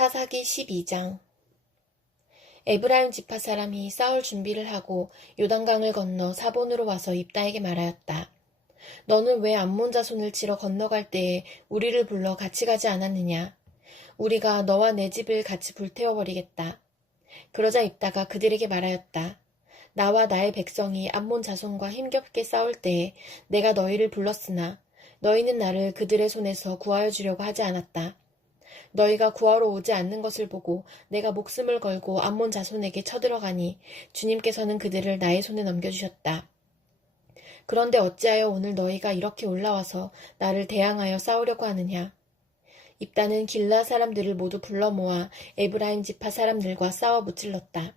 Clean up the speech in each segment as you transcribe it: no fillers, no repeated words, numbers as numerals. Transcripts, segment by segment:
사사기 12장. 에브라임 지파 사람이 싸울 준비를 하고 요단강을 건너 사본으로 와서 입다에게 말하였다. 너는 왜 암몬 자손을 치러 건너갈 때에 우리를 불러 같이 가지 않았느냐? 우리가 너와 내 집을 같이 불태워버리겠다. 그러자 입다가 그들에게 말하였다. 나와 나의 백성이 암몬 자손과 힘겹게 싸울 때에 내가 너희를 불렀으나 너희는 나를 그들의 손에서 구하여 주려고 하지 않았다. 너희가 구하러 오지 않는 것을 보고 내가 목숨을 걸고 암몬 자손에게 쳐들어가니 주님께서는 그들을 나의 손에 넘겨주셨다. 그런데 어찌하여 오늘 너희가 이렇게 올라와서 나를 대항하여 싸우려고 하느냐? 입다는 길라 사람들을 모두 불러 모아 에브라임 지파 사람들과 싸워 무찔렀다.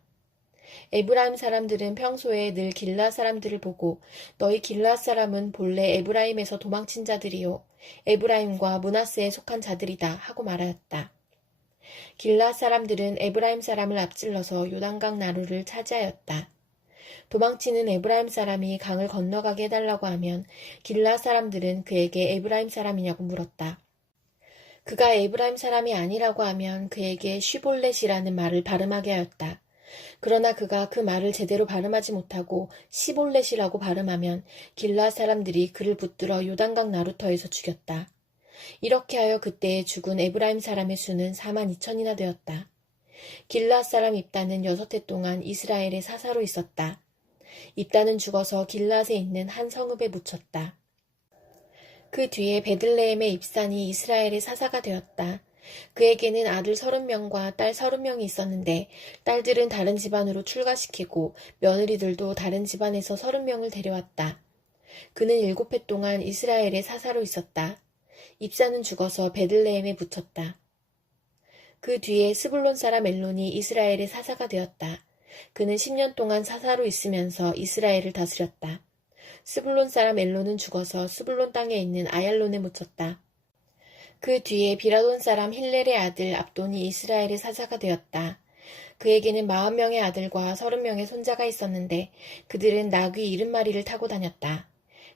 에브라임 사람들은 평소에 늘 길라 사람들을 보고 너희 길라 사람은 본래 에브라임에서 도망친 자들이요 에브라임과 므낫세에 속한 자들이다 하고 말하였다. 길라 사람들은 에브라임 사람을 앞질러서 요단강 나루를 차지하였다. 도망치는 에브라임 사람이 강을 건너가게 해달라고 하면 길라 사람들은 그에게 에브라임 사람이냐고 물었다. 그가 에브라임 사람이 아니라고 하면 그에게 쉬볼렛이라는 말을 발음하게 하였다. 그러나 그가 그 말을 제대로 발음하지 못하고 시볼렛이라고 발음하면 길라 사람들이 그를 붙들어 요단강 나루터에서 죽였다. 이렇게 하여 그때에 죽은 에브라임 사람의 수는 42,000이나 되었다. 길라 사람 입다는 6해 동안 이스라엘의 사사로 있었다. 입다는 죽어서 길랏에 있는 한 성읍에 묻혔다. 그 뒤에 베들레헴의 입산이 이스라엘의 사사가 되었다. 그에게는 아들 30명과 딸 30명이 있었는데 딸들은 다른 집안으로 출가시키고 며느리들도 다른 집안에서 30명을 데려왔다. 그는 7해 동안 이스라엘의 사사로 있었다. 입사는 죽어서 베들레헴에 묻혔다. 그 뒤에 스불론 사람 엘론이 이스라엘의 사사가 되었다. 그는 10년 동안 사사로 있으면서 이스라엘을 다스렸다. 스불론 사람 엘론은 죽어서 스불론 땅에 있는 아얄론에 묻혔다. 그 뒤에 비라돈 사람 힐렐의 아들 압돈이 이스라엘의 사사가 되었다. 그에게는 40명의 아들과 30명의 손자가 있었는데 그들은 나귀 70마리를 타고 다녔다.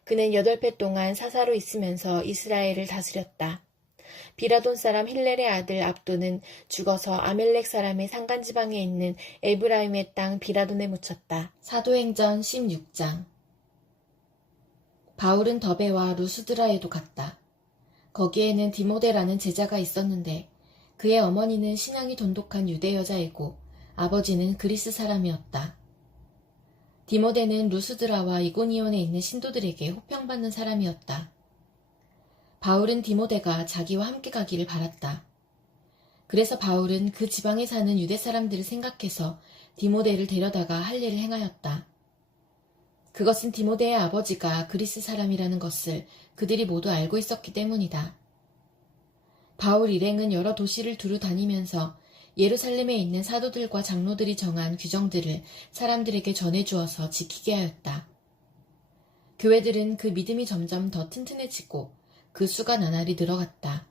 그는 8해 동안 사사로 있으면서 이스라엘을 다스렸다. 비라돈 사람 힐렐의 아들 압돈은 죽어서 아멜렉 사람의 산간지방에 있는 에브라임의 땅 비라돈에 묻혔다. 사도행전 16장. 바울은 더베와 루스드라에도 갔다. 거기에는 디모데라는 제자가 있었는데 그의 어머니는 신앙이 돈독한 유대 여자이고 아버지는 그리스 사람이었다. 디모데는 루스드라와 이고니온에 있는 신도들에게 호평받는 사람이었다. 바울은 디모데가 자기와 함께 가기를 바랐다. 그래서 바울은 그 지방에 사는 유대 사람들을 생각해서 디모데를 데려다가 할 일을 행하였다. 그것은 디모데의 아버지가 그리스 사람이라는 것을 그들이 모두 알고 있었기 때문이다. 바울 일행은 여러 도시를 두루 다니면서 예루살렘에 있는 사도들과 장로들이 정한 규정들을 사람들에게 전해주어서 지키게 하였다. 교회들은 그 믿음이 점점 더 튼튼해지고 그 수가 나날이 늘어갔다.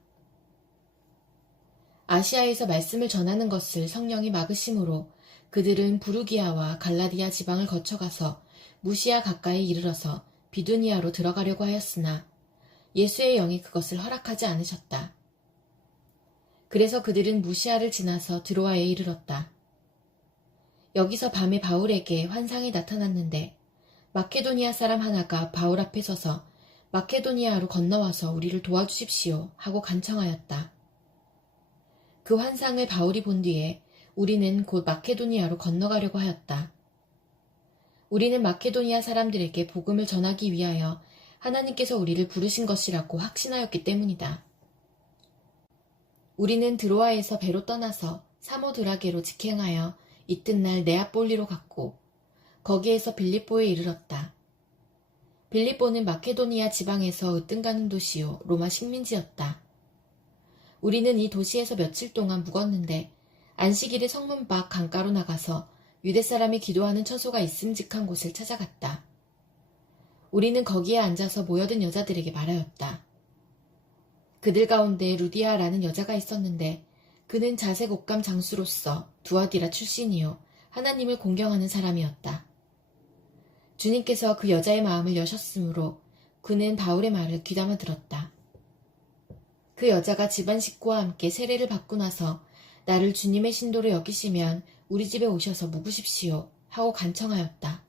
아시아에서 말씀을 전하는 것을 성령이 막으심으로 그들은 부르기아와 갈라디아 지방을 거쳐가서 무시아 가까이 이르러서 비두니아로 들어가려고 하였으나 예수의 영이 그것을 허락하지 않으셨다. 그래서 그들은 무시아를 지나서 드로아에 이르렀다. 여기서 밤에 바울에게 환상이 나타났는데 마케도니아 사람 하나가 바울 앞에 서서 마케도니아로 건너와서 우리를 도와주십시오 하고 간청하였다. 그 환상을 바울이 본 뒤에 우리는 곧 마케도니아로 건너가려고 하였다. 우리는 마케도니아 사람들에게 복음을 전하기 위하여 하나님께서 우리를 부르신 것이라고 확신하였기 때문이다. 우리는 드로아에서 배로 떠나서 사모드라게로 직행하여 이튿날 네아폴리로 갔고 거기에서 빌립보에 이르렀다. 빌립보는 마케도니아 지방에서 으뜸가는 도시요 로마 식민지였다. 우리는 이 도시에서 며칠 동안 묵었는데 안식일에 성문 밖 강가로 나가서 유대 사람이 기도하는 처소가 있음직한 곳을 찾아갔다. 우리는 거기에 앉아서 모여든 여자들에게 말하였다. 그들 가운데 루디아라는 여자가 있었는데 그는 자색 옷감 장수로서 두아디라 출신이요 하나님을 공경하는 사람이었다. 주님께서 그 여자의 마음을 여셨으므로 그는 바울의 말을 귀담아 들었다. 그 여자가 집안 식구와 함께 세례를 받고 나서 나를 주님의 신도로 여기시면 우리 집에 오셔서 묵으십시오 하고 간청하였다.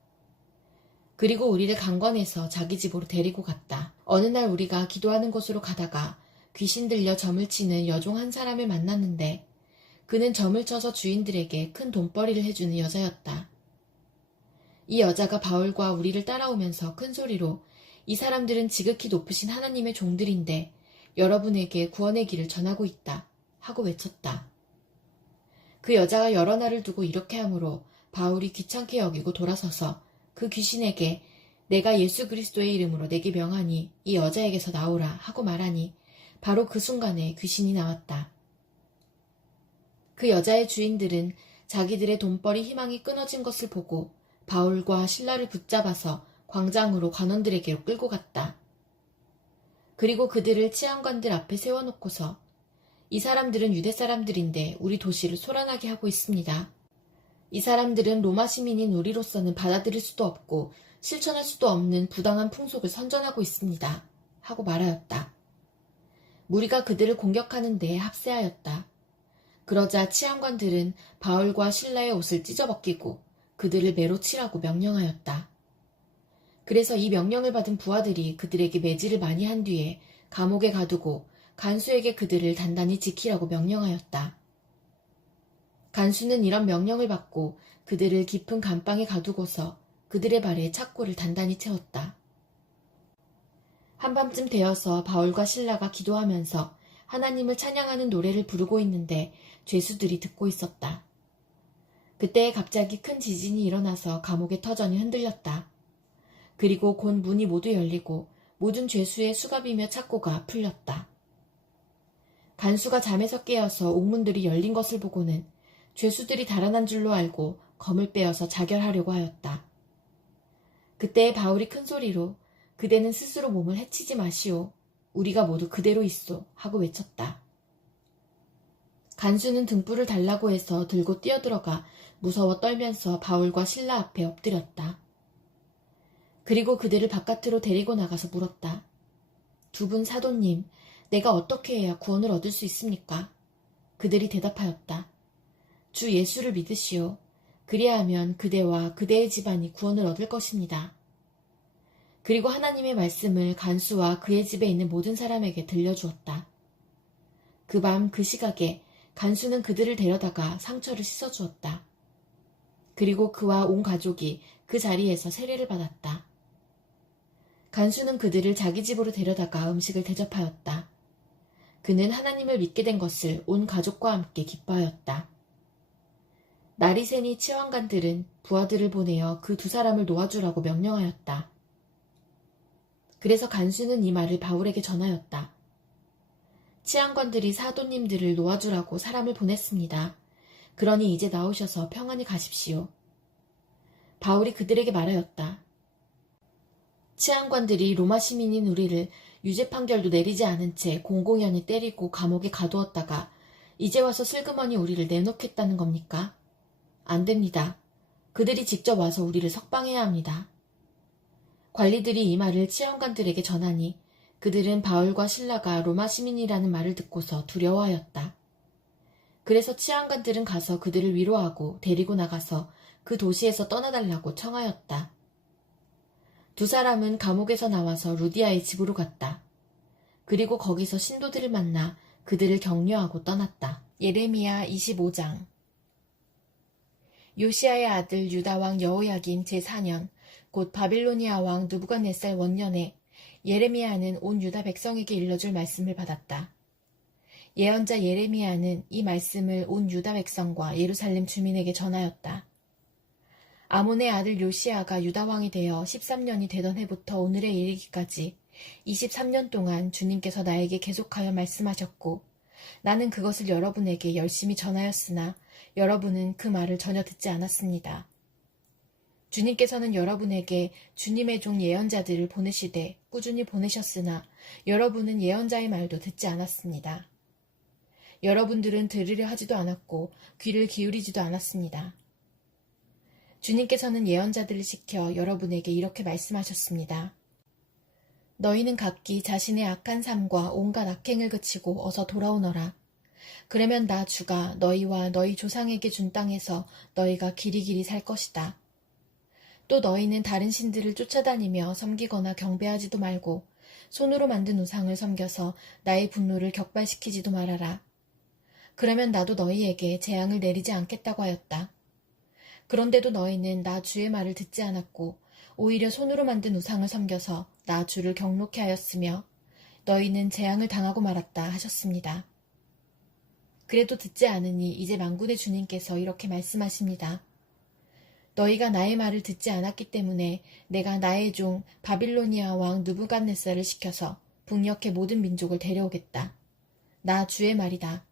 그리고 우리를 강권해서 자기 집으로 데리고 갔다. 어느 날 우리가 기도하는 곳으로 가다가 귀신 들려 점을 치는 여종 한 사람을 만났는데 그는 점을 쳐서 주인들에게 큰 돈벌이를 해주는 여자였다. 이 여자가 바울과 우리를 따라오면서 큰 소리로 이 사람들은 지극히 높으신 하나님의 종들인데 여러분에게 구원의 길을 전하고 있다 하고 외쳤다. 그 여자가 여러 날을 두고 이렇게 하므로 바울이 귀찮게 여기고 돌아서서 그 귀신에게 내가 예수 그리스도의 이름으로 내게 명하니 이 여자에게서 나오라 하고 말하니 바로 그 순간에 귀신이 나왔다. 그 여자의 주인들은 자기들의 돈벌이 희망이 끊어진 것을 보고 바울과 신라를 붙잡아서 광장으로 관원들에게로 끌고 갔다. 그리고 그들을 치안관들 앞에 세워놓고서 이 사람들은 유대 사람들인데 우리 도시를 소란하게 하고 있습니다. 이 사람들은 로마 시민인 우리로서는 받아들일 수도 없고 실천할 수도 없는 부당한 풍속을 선전하고 있습니다. 하고 말하였다. 무리가 그들을 공격하는 데에 합세하였다. 그러자 치안관들은 바울과 신라의 옷을 찢어벗기고 그들을 매로 치라고 명령하였다. 그래서 이 명령을 받은 부하들이 그들에게 매질을 많이 한 뒤에 감옥에 가두고 간수에게 그들을 단단히 지키라고 명령하였다. 간수는 이런 명령을 받고 그들을 깊은 감방에 가두고서 그들의 발에 착고를 단단히 채웠다. 한밤쯤 되어서 바울과 신라가 기도하면서 하나님을 찬양하는 노래를 부르고 있는데 죄수들이 듣고 있었다. 그때 갑자기 큰 지진이 일어나서 감옥의 터전이 흔들렸다. 그리고 곧 문이 모두 열리고 모든 죄수의 수갑이며 착고가 풀렸다. 간수가 잠에서 깨어서 옥문들이 열린 것을 보고는 죄수들이 달아난 줄로 알고 검을 빼어서 자결하려고 하였다. 그때 바울이 큰 소리로 그대는 스스로 몸을 해치지 마시오. 우리가 모두 그대로 있소. 하고 외쳤다. 간수는 등불을 달라고 해서 들고 뛰어들어가 무서워 떨면서 바울과 신라 앞에 엎드렸다. 그리고 그들을 바깥으로 데리고 나가서 물었다. 두 분 사도님, 내가 어떻게 해야 구원을 얻을 수 있습니까? 그들이 대답하였다. 주 예수를 믿으시오. 그리하면 그대와 그대의 집안이 구원을 얻을 것입니다. 그리고 하나님의 말씀을 간수와 그의 집에 있는 모든 사람에게 들려주었다. 그 밤 그 시각에 간수는 그들을 데려다가 상처를 씻어주었다. 그리고 그와 온 가족이 그 자리에서 세례를 받았다. 간수는 그들을 자기 집으로 데려다가 음식을 대접하였다. 그는 하나님을 믿게 된 것을 온 가족과 함께 기뻐하였다. 날이 새니 치환관들은 부하들을 보내어 그 두 사람을 놓아주라고 명령하였다. 그래서 간수는 이 말을 바울에게 전하였다. 치안관들이 사도님들을 놓아주라고 사람을 보냈습니다. 그러니 이제 나오셔서 평안히 가십시오. 바울이 그들에게 말하였다. 치안관들이 로마 시민인 우리를 유죄 판결도 내리지 않은 채 공공연히 때리고 감옥에 가두었다가 이제 와서 슬그머니 우리를 내놓겠다는 겁니까? 안 됩니다. 그들이 직접 와서 우리를 석방해야 합니다. 관리들이 이 말을 치안관들에게 전하니 그들은 바울과 신라가 로마 시민이라는 말을 듣고서 두려워하였다. 그래서 치안관들은 가서 그들을 위로하고 데리고 나가서 그 도시에서 떠나달라고 청하였다. 두 사람은 감옥에서 나와서 루디아의 집으로 갔다. 그리고 거기서 신도들을 만나 그들을 격려하고 떠났다. 예레미야 25장. 요시야의 아들 유다왕 여호야긴 제4년 곧 바빌로니아 왕 느부갓네살 원년에 예레미야는 온 유다 백성에게 일러줄 말씀을 받았다. 예언자 예레미야는 이 말씀을 온 유다 백성과 예루살렘 주민에게 전하였다. 아몬의 아들 요시야가 유다 왕이 되어 13년이 되던 해부터 오늘에 이르기까지 23년 동안 주님께서 나에게 계속하여 말씀하셨고 나는 그것을 여러분에게 열심히 전하였으나 여러분은 그 말을 전혀 듣지 않았습니다. 주님께서는 여러분에게 주님의 종 예언자들을 보내시되 꾸준히 보내셨으나 여러분은 예언자의 말도 듣지 않았습니다. 여러분들은 들으려 하지도 않았고 귀를 기울이지도 않았습니다. 주님께서는 예언자들을 시켜 여러분에게 이렇게 말씀하셨습니다. 너희는 각기 자신의 악한 삶과 온갖 악행을 그치고 어서 돌아오너라. 그러면 나 주가 너희와 너희 조상에게 준 땅에서 너희가 길이길이 살 것이다. 또 너희는 다른 신들을 쫓아다니며 섬기거나 경배하지도 말고 손으로 만든 우상을 섬겨서 나의 분노를 격발시키지도 말아라. 그러면 나도 너희에게 재앙을 내리지 않겠다고 하였다. 그런데도 너희는 나 주의 말을 듣지 않았고 오히려 손으로 만든 우상을 섬겨서 나 주를 경록케 하였으며 너희는 재앙을 당하고 말았다 하셨습니다. 그래도 듣지 않으니 이제 만군의 주님께서 이렇게 말씀하십니다. 너희가 나의 말을 듣지 않았기 때문에 내가 나의 종 바빌로니아 왕 느부갓네살을 시켜서 북녘의 모든 민족을 데려오겠다. 나 주의 말이다.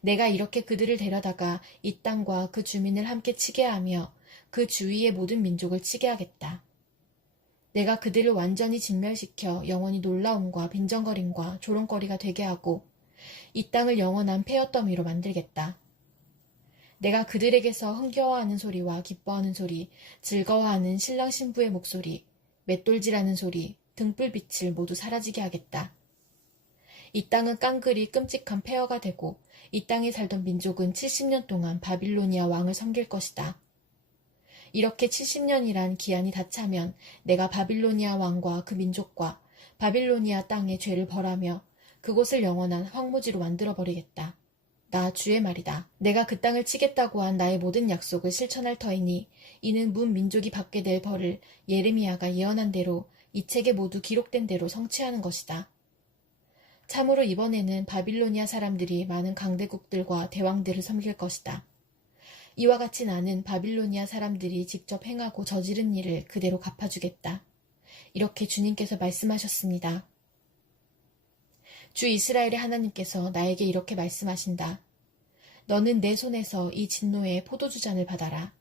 내가 이렇게 그들을 데려다가 이 땅과 그 주민을 함께 치게 하며 그 주위의 모든 민족을 치게 하겠다. 내가 그들을 완전히 진멸시켜 영원히 놀라움과 빈정거림과 조롱거리가 되게 하고 이 땅을 영원한 폐허더미로 만들겠다. 내가 그들에게서 흥겨워하는 소리와 기뻐하는 소리, 즐거워하는 신랑 신부의 목소리, 맷돌질하는 소리, 등불빛을 모두 사라지게 하겠다. 이 땅은 깡그리 끔찍한 폐허가 되고 이 땅에 살던 민족은 70년 동안 바빌로니아 왕을 섬길 것이다. 이렇게 70년이란 기한이 다 차면 내가 바빌로니아 왕과 그 민족과 바빌로니아 땅의 죄를 벌하며 그곳을 영원한 황무지로 만들어버리겠다. 나 주의 말이다. 내가 그 땅을 치겠다고 한 나의 모든 약속을 실천할 터이니 이는 문 민족이 받게 될 벌을 예레미야가 예언한 대로 이 책에 모두 기록된 대로 성취하는 것이다. 참으로 이번에는 바빌로니아 사람들이 많은 강대국들과 대왕들을 섬길 것이다. 이와 같이 나는 바빌로니아 사람들이 직접 행하고 저지른 일을 그대로 갚아주겠다. 이렇게 주님께서 말씀하셨습니다. 주 이스라엘의 하나님께서 나에게 이렇게 말씀하신다. 너는 내 손에서 이 진노의 포도주 잔을 받아라.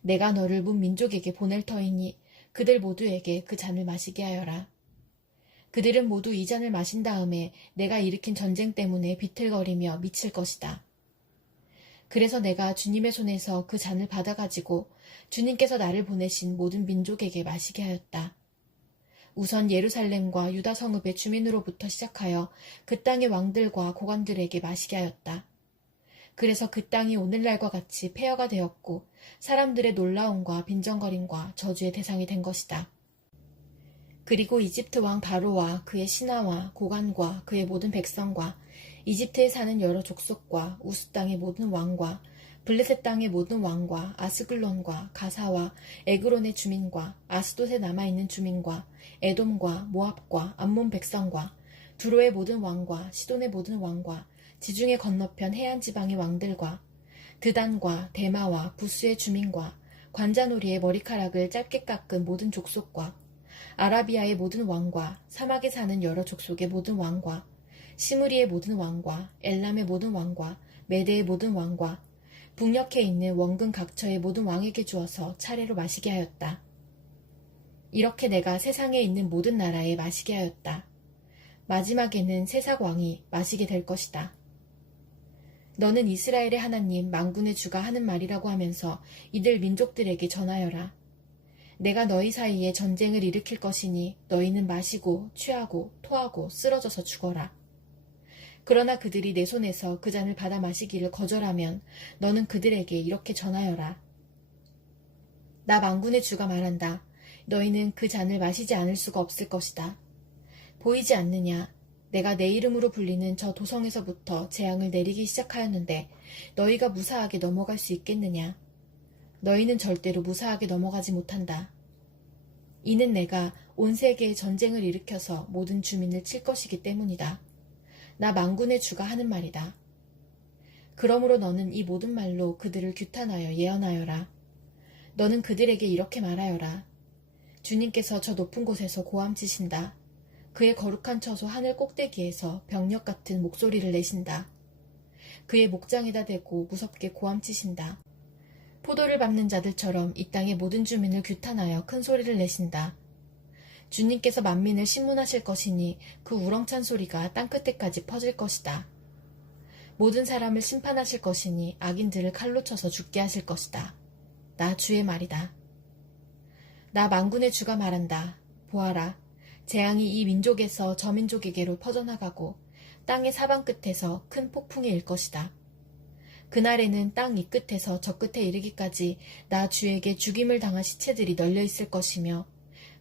내가 너를 문 민족에게 보낼 터이니 그들 모두에게 그 잔을 마시게 하여라. 그들은 모두 이 잔을 마신 다음에 내가 일으킨 전쟁 때문에 비틀거리며 미칠 것이다. 그래서 내가 주님의 손에서 그 잔을 받아가지고 주님께서 나를 보내신 모든 민족에게 마시게 하였다. 우선 예루살렘과 유다 성읍의 주민으로부터 시작하여 그 땅의 왕들과 고관들에게 마시게 하였다. 그래서 그 땅이 오늘날과 같이 폐허가 되었고 사람들의 놀라움과 빈정거림과 저주의 대상이 된 것이다. 그리고 이집트 왕 바로와 그의 신하와 고관과 그의 모든 백성과 이집트에 사는 여러 족속과 우스 땅의 모든 왕과 블레셋 땅의 모든 왕과 아스글론과 가사와 에그론의 주민과 아스돗에 남아있는 주민과 에돔과 모압과 암몬 백성과 두로의 모든 왕과 시돈의 모든 왕과 지중해 건너편 해안 지방의 왕들과 드단과 데마와 부스의 주민과 관자놀이의 머리카락을 짧게 깎은 모든 족속과 아라비아의 모든 왕과 사막에 사는 여러 족속의 모든 왕과 시므리의 모든 왕과 엘람의 모든 왕과 메대의 모든 왕과 북녘에 있는 원근 각처의 모든 왕에게 주어서 차례로 마시게 하였다. 이렇게 내가 세상에 있는 모든 나라에 마시게 하였다. 마지막에는 세상 왕이 마시게 될 것이다. 너는 이스라엘의 하나님 만군의 주가 하는 말이라고 하면서 이들 민족들에게 전하여라. 내가 너희 사이에 전쟁을 일으킬 것이니 너희는 마시고 취하고 토하고 쓰러져서 죽어라. 그러나 그들이 내 손에서 그 잔을 받아 마시기를 거절하면 너는 그들에게 이렇게 전하여라. 나 만군의 주가 말한다. 너희는 그 잔을 마시지 않을 수가 없을 것이다. 보이지 않느냐? 내가 내 이름으로 불리는 저 도성에서부터 재앙을 내리기 시작하였는데 너희가 무사하게 넘어갈 수 있겠느냐? 너희는 절대로 무사하게 넘어가지 못한다. 이는 내가 온 세계에 전쟁을 일으켜서 모든 주민을 칠 것이기 때문이다. 나 만군의 주가 하는 말이다. 그러므로 너는 이 모든 말로 그들을 규탄하여 예언하여라. 너는 그들에게 이렇게 말하여라. 주님께서 저 높은 곳에서 고함치신다. 그의 거룩한 처소 하늘 꼭대기에서 병력 같은 목소리를 내신다. 그의 목장에다 대고 무섭게 고함치신다. 포도를 밟는 자들처럼 이 땅의 모든 주민을 규탄하여 큰 소리를 내신다. 주님께서 만민을 심문하실 것이니 그 우렁찬 소리가 땅끝에까지 퍼질 것이다. 모든 사람을 심판하실 것이니 악인들을 칼로 쳐서 죽게 하실 것이다. 나 주의 말이다. 나 만군의 주가 말한다. 보아라. 재앙이 이 민족에서 저 민족에게로 퍼져나가고 땅의 사방 끝에서 큰 폭풍이 일 것이다. 그날에는 땅 이 끝에서 저 끝에 이르기까지 나 주에게 죽임을 당한 시체들이 널려 있을 것이며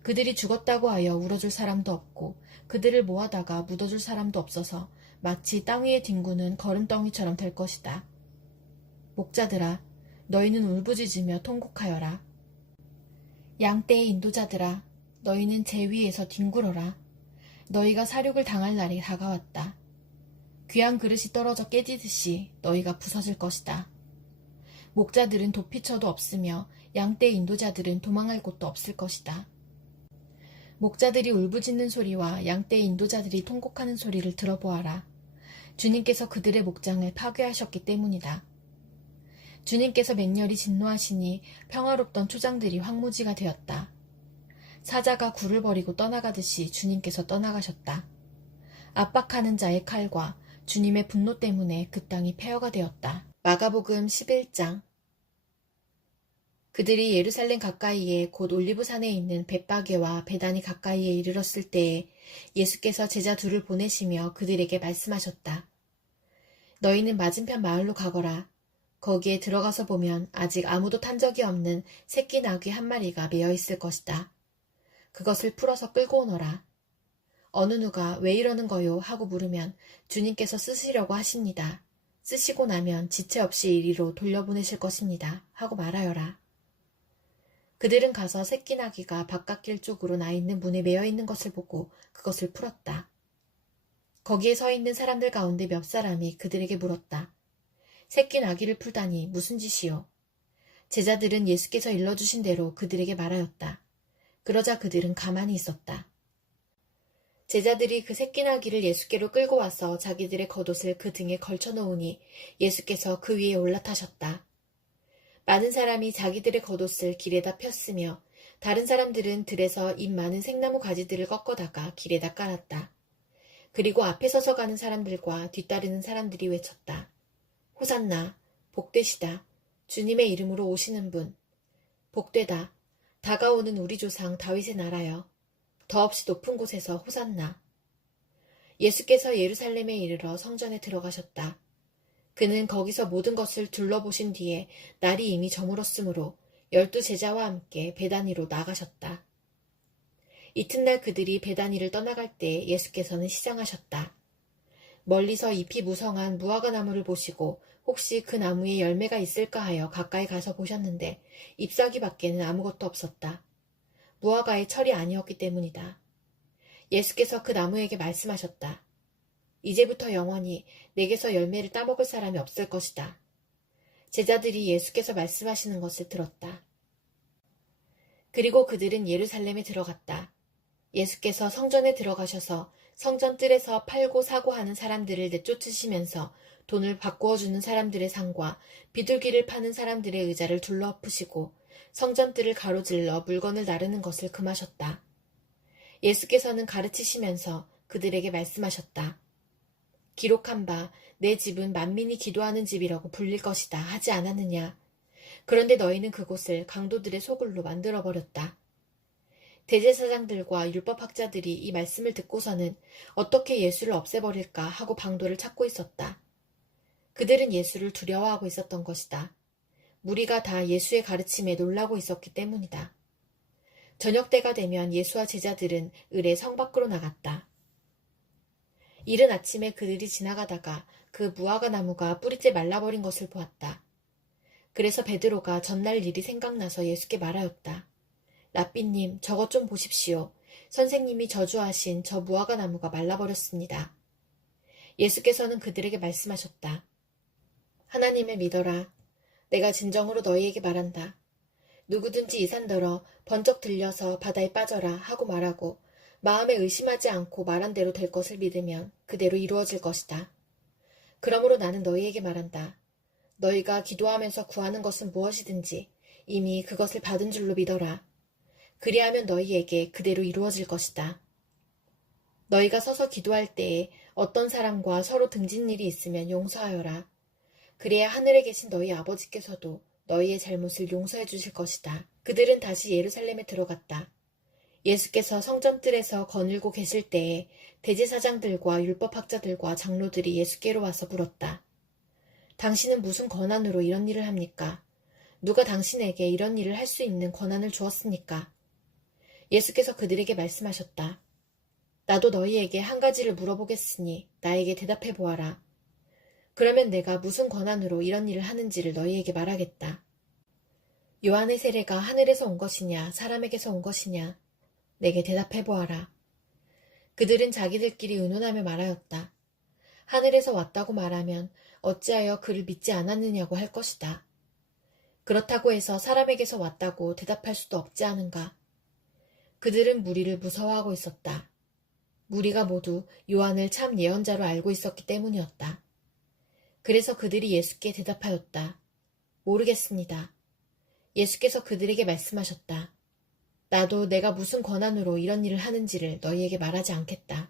그들이 죽었다고 하여 울어줄 사람도 없고 그들을 모아다가 묻어줄 사람도 없어서 마치 땅 위에 뒹구는 거름덩이처럼 될 것이다. 목자들아, 너희는 울부짖으며 통곡하여라. 양떼의 인도자들아, 너희는 제 위에서 뒹굴어라. 너희가 사륙을 당할 날이 다가왔다. 귀한 그릇이 떨어져 깨지듯이 너희가 부서질 것이다. 목자들은 도피처도 없으며 양떼의 인도자들은 도망할 곳도 없을 것이다. 목자들이 울부짖는 소리와 양떼의 인도자들이 통곡하는 소리를 들어보아라. 주님께서 그들의 목장을 파괴하셨기 때문이다. 주님께서 맹렬히 진노하시니 평화롭던 초장들이 황무지가 되었다. 사자가 굴을 버리고 떠나가듯이 주님께서 떠나가셨다. 압박하는 자의 칼과 주님의 분노 때문에 그 땅이 폐허가 되었다. 마가복음 11장. 그들이 예루살렘 가까이에 곧 올리브산에 있는 벳바게와 베다니 가까이에 이르렀을 때에 예수께서 제자 둘을 보내시며 그들에게 말씀하셨다. 너희는 맞은편 마을로 가거라. 거기에 들어가서 보면 아직 아무도 탄 적이 없는 새끼 나귀 한 마리가 매어 있을 것이다. 그것을 풀어서 끌고 오너라. 어느 누가 왜 이러는 거요? 하고 물으면 주님께서 쓰시려고 하십니다. 쓰시고 나면 지체 없이 이리로 돌려보내실 것입니다. 하고 말하여라. 그들은 가서 새끼 나귀가 바깥길 쪽으로 나 있는 문에 매어 있는 것을 보고 그것을 풀었다. 거기에 서 있는 사람들 가운데 몇 사람이 그들에게 물었다. 새끼 나귀를 풀다니 무슨 짓이요? 제자들은 예수께서 일러주신 대로 그들에게 말하였다. 그러자 그들은 가만히 있었다. 제자들이 그 새끼 나귀를 예수께로 끌고 와서 자기들의 겉옷을 그 등에 걸쳐 놓으니 예수께서 그 위에 올라타셨다. 많은 사람이 자기들의 겉옷을 길에다 폈으며 다른 사람들은 들에서 잎 많은 생나무 가지들을 꺾어다가 길에다 깔았다. 그리고 앞에 서서 가는 사람들과 뒤따르는 사람들이 외쳤다. 호산나, 복되시다. 주님의 이름으로 오시는 분. 복되다. 다가오는 우리 조상 다윗의 나라여. 더없이 높은 곳에서 호산나. 예수께서 예루살렘에 이르러 성전에 들어가셨다. 그는 거기서 모든 것을 둘러보신 뒤에 날이 이미 저물었으므로 12 제자와 함께 베다니로 나가셨다. 이튿날 그들이 베다니를 떠나갈 때 예수께서는 시장하셨다. 멀리서 잎이 무성한 무화과 나무를 보시고 혹시 그 나무에 열매가 있을까 하여 가까이 가서 보셨는데 잎사귀 밖에는 아무것도 없었다. 무화과의 철이 아니었기 때문이다. 예수께서 그 나무에게 말씀하셨다. 이제부터 영원히 내게서 열매를 따먹을 사람이 없을 것이다. 제자들이 예수께서 말씀하시는 것을 들었다. 그리고 그들은 예루살렘에 들어갔다. 예수께서 성전에 들어가셔서 성전 뜰에서 팔고 사고 하는 사람들을 내쫓으시면서 돈을 바꾸어 주는 사람들의 상과 비둘기를 파는 사람들의 의자를 둘러엎으시고 성전 뜰을 가로질러 물건을 나르는 것을 금하셨다. 예수께서는 가르치시면서 그들에게 말씀하셨다. 기록한 바 내 집은 만민이 기도하는 집이라고 불릴 것이다 하지 않았느냐. 그런데 너희는 그곳을 강도들의 소굴로 만들어버렸다. 대제사장들과 율법학자들이 이 말씀을 듣고서는 어떻게 예수를 없애버릴까 하고 방도를 찾고 있었다. 그들은 예수를 두려워하고 있었던 것이다. 무리가 다 예수의 가르침에 놀라고 있었기 때문이다. 저녁 때가 되면 예수와 제자들은 을에 성 밖으로 나갔다. 이른 아침에 그들이 지나가다가 그 무화과 나무가 뿌리째 말라버린 것을 보았다. 그래서 베드로가 전날 일이 생각나서 예수께 말하였다. 랍비님, 저것 좀 보십시오. 선생님이 저주하신 저 무화과 나무가 말라버렸습니다. 예수께서는 그들에게 말씀하셨다. 하나님을 믿어라. 내가 진정으로 너희에게 말한다. 누구든지 이 산더러 번쩍 들려서 바다에 빠져라 하고 말하고 마음에 의심하지 않고 말한 대로 될 것을 믿으면 그대로 이루어질 것이다. 그러므로 나는 너희에게 말한다. 너희가 기도하면서 구하는 것은 무엇이든지 이미 그것을 받은 줄로 믿어라. 그리하면 너희에게 그대로 이루어질 것이다. 너희가 서서 기도할 때에 어떤 사람과 서로 등진 일이 있으면 용서하여라. 그래야 하늘에 계신 너희 아버지께서도 너희의 잘못을 용서해 주실 것이다. 그들은 다시 예루살렘에 들어갔다. 예수께서 성전뜰에서 거닐고 계실 때에 대제사장들과 율법학자들과 장로들이 예수께로 와서 물었다. 당신은 무슨 권한으로 이런 일을 합니까? 누가 당신에게 이런 일을 할 수 있는 권한을 주었습니까? 예수께서 그들에게 말씀하셨다. 나도 너희에게 한 가지를 물어보겠으니 나에게 대답해 보아라. 그러면 내가 무슨 권한으로 이런 일을 하는지를 너희에게 말하겠다. 요한의 세례가 하늘에서 온 것이냐 사람에게서 온 것이냐? 내게 대답해 보아라. 그들은 자기들끼리 의논하며 말하였다. 하늘에서 왔다고 말하면 어찌하여 그를 믿지 않았느냐고 할 것이다. 그렇다고 해서 사람에게서 왔다고 대답할 수도 없지 않은가. 그들은 무리를 무서워하고 있었다. 무리가 모두 요한을 참 예언자로 알고 있었기 때문이었다. 그래서 그들이 예수께 대답하였다. 모르겠습니다. 예수께서 그들에게 말씀하셨다. 나도 내가 무슨 권한으로 이런 일을 하는지를 너희에게 말하지 않겠다.